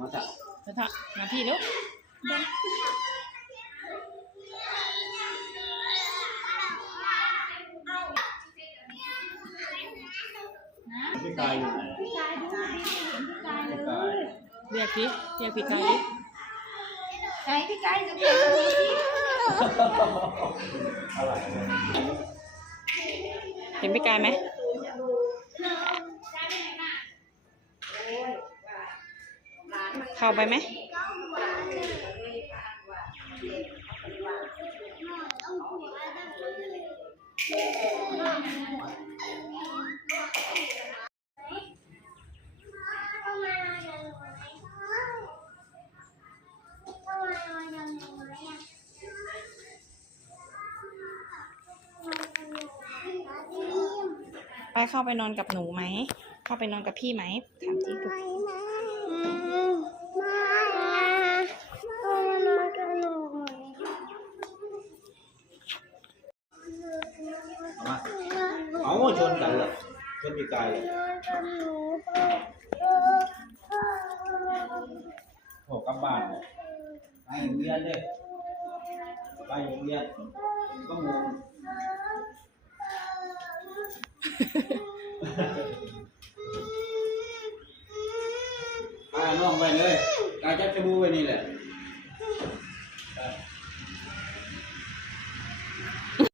มาจากมาพี่ลูกพี่กายอยู่ไหนพี่กายเรียกพี่กายดิใช่พี่กายจะเรียกดูสิอะไรเห็นพี่กายไหมเข้าไปไหมไปเข้าไปนอนกับหนูไหมเข้าไปนอนกับพี่ไหมถามจริงถูกเอาชนกันเลยชนพี่กายเลยโอ้กลับบ้านไปโรงเรียนเลยไปโรงเรียนก็งงน้องไปเลยกายจับจมูกไว้นี่แหละ